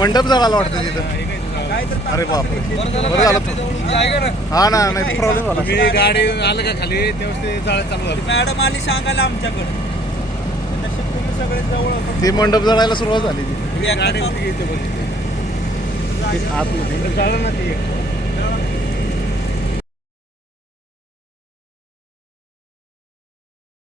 मंडप जळाला वाटतं तिथं. अरे बापरे. बरं झालं तू. हा ना नाही प्रॉब्लेम झाला. मी गाडी आलं का खाली? तेव्हा ते जाळं चालू झालं. मॅडम आली सांगायला आमच्याकडे. नशीब तुम्ही सगळे जवळ होते. ती मंडप जळायला सुरुवात झाली ती. गाडी होती आतमध्ये. जाळं ना ते